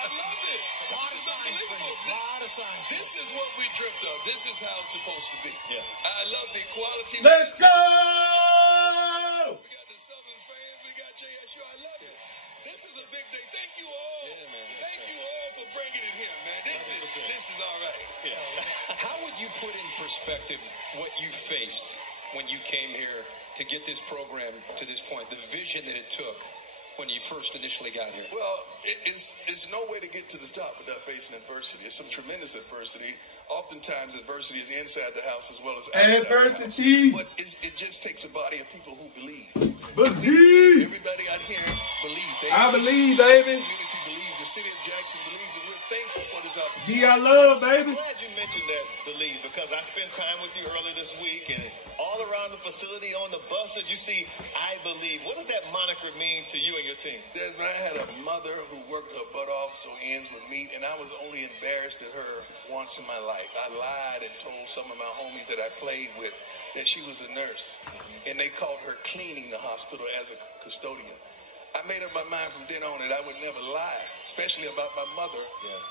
I loved it. A lot of signs for you. A lot of signs. This is what we drift of. This is how it's supposed to be. Yeah. I love the equality. Let's go! We got the Southern fans. We got JSU. I love it. This is a big day. Thank you all. Yeah, man. Thank you all for bringing it here, man. This is all right. Yeah. How would you put in perspective what you faced when you came here to get this program to this point, the vision that it took when you first initially got here? Well, it's no way to get to the top without facing adversity. It's some tremendous adversity. Oftentimes, adversity is inside the house as well as outside Adversity. the house. But it just takes a body of people who believe. Believe. Everybody out here believes. I believe, baby. The community believes. The city of Jackson believes, and we're thankful for this opportunity. D, I love, baby. I'm glad you mentioned that believe, because I spent time with you earlier this week, and all around the facility on the buses, you see, I believe. What does that moniker mean to you and your team? Desmond, I had a mother who worked her butt off so ends with me, and I was only embarrassed at her once in my life. I lied and told some of my homies that I played with that she was a nurse, and they called her cleaning the hospital as a custodian. I made up my mind from then on that I would never lie, especially about my mother,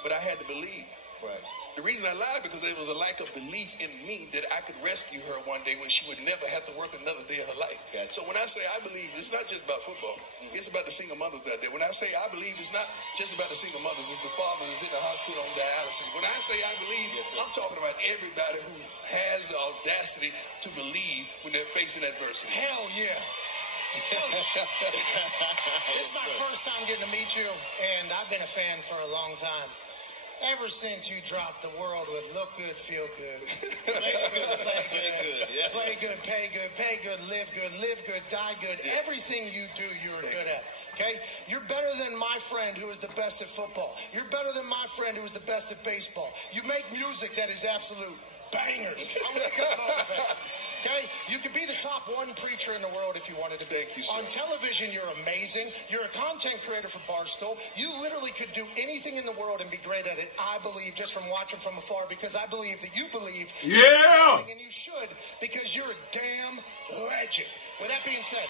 but I had to believe. Right. The reason I lied because there was a lack of belief in me that I could rescue her one day when she would never have to work another day of her life. Gotcha. So when I say I believe, it's not just about football. It's about the single mothers out there. When I say I believe, it's not just about the single mothers. It's the father that's in the hospital on dialysis. When I say I believe, I'm talking about everybody who has the audacity to believe when they're facing adversity. Hell yeah. This is my first time getting to meet you, and I've been a fan for a long time. Ever since you dropped the world with look good, feel good, play good, play good, pay good, pay good, live good, die good. Everything you do, you're good at. Okay? You're better than my friend who is the best at football. You're better than my friend who is the best at baseball. You make music that is absolute bangers. I'm gonna cut it off. Okay? You could be the top one preacher in the world if you wanted to be. Thank you, sir. On television, you're amazing. You're a content creator for Barstool. You literally could do anything in the world and be great at it, I believe, just from watching from afar, because I believe that you believe. Yeah. And you should, because you're a damn legend. With that being said,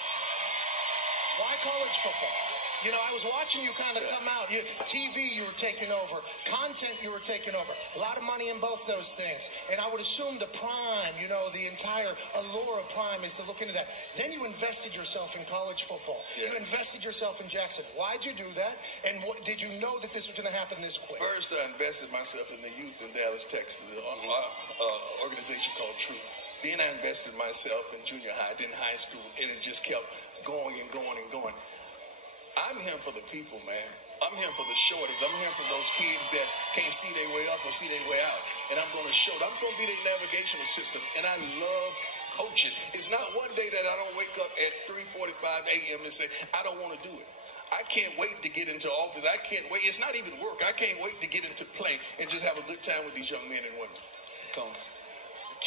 why college football? You know, I was watching you kind of come out. TV, you were taking over. Content, you were taking over. A lot of money in both those things. And I would assume the prime, you know, the entire allure of prime is to look into that. Then you invested yourself in college football. You invested yourself in Jackson. Why'd you do that? And did you know that this was going to happen this quick? First, I invested myself in the youth in Dallas, Texas, an organization called Truth. Then I invested myself in junior high, then high school, and it just kept going and going and going. I'm here for the people, man. I'm here for the shorties. I'm here for those kids that can't see their way up or see their way out. And I'm going to show them. I'm going to be their navigational system. And I love coaching. It's not one day that I don't wake up at 3:45 a.m. and say, I don't want to do it. I can't wait to get into office. I can't wait. It's not even work. I can't wait to get into play and just have a good time with these young men and women. Come on.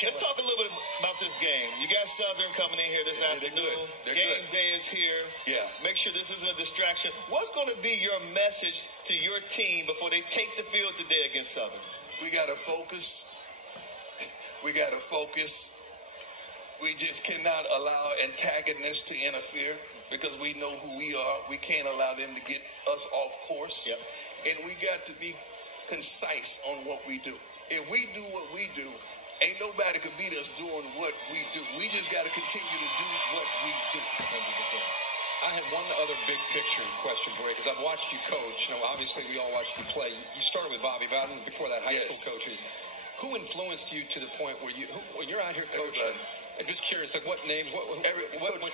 Let's talk a little bit about this game. You got Southern coming in here this afternoon. Game day is here. Yeah. Make sure this isn't a distraction. What's going to be your message to your team before they take the field today against Southern? We got to focus. We got to focus. We just cannot allow antagonists to interfere because we know who we are. We can't allow them to get us off course. Yep. And we got to be concise on what we do. If we do what we do, ain't nobody could beat us doing what we do. We just got to continue to do what we do. 100%. I have one other big picture question for you, because I've watched you coach. You know, obviously we all watched you play. You started with Bobby Bowden, before that high school coaches. Who influenced you to the point where when you're out here coaching? I'm just curious, like what names?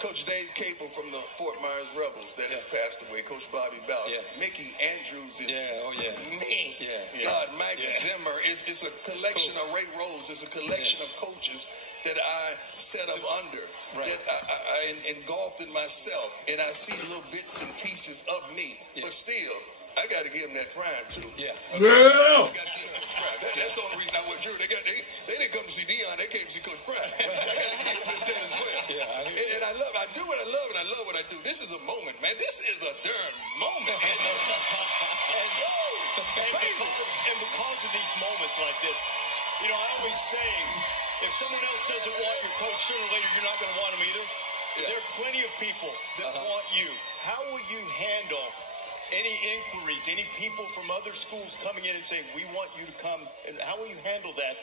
Coach Dave Capel from the Fort Myers Rebels that has passed away. Coach Bobby Bowden. Mickey Andrews. Me. God, Mike Zimmer. It's a collection of Ray Rose. It's a collection of coaches that I set up under, that I engulfed in myself, and I see little bits and pieces of me. But still, I got to give them that prime too. That's the only reason I was Drew. They didn't come to see Dion. They came to see Coach Prime. I got to give them that as well. And I do what I love, and I love what I do. This is a moment, man. This is a darn moment. And because of these moments like this, you know, I always say, if someone else doesn't want your coach, sooner or later you're not going to want him either. There are plenty of people that want you. How will you handle Any inquiries, any people from other schools coming in and saying, we want you to come? And how will you handle that,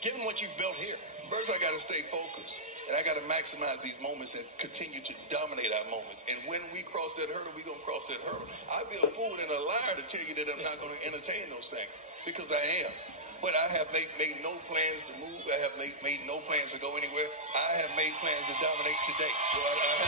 given what you've built here? First, I got to stay focused, and I got to maximize these moments and continue to dominate our moments. And when we cross that hurdle, we're going to cross that hurdle. I'd be a fool and a liar to tell you that I'm not going to entertain those things, because I am. But I have made no plans to move. I have made no plans to go anywhere. I have made plans to dominate today. So I have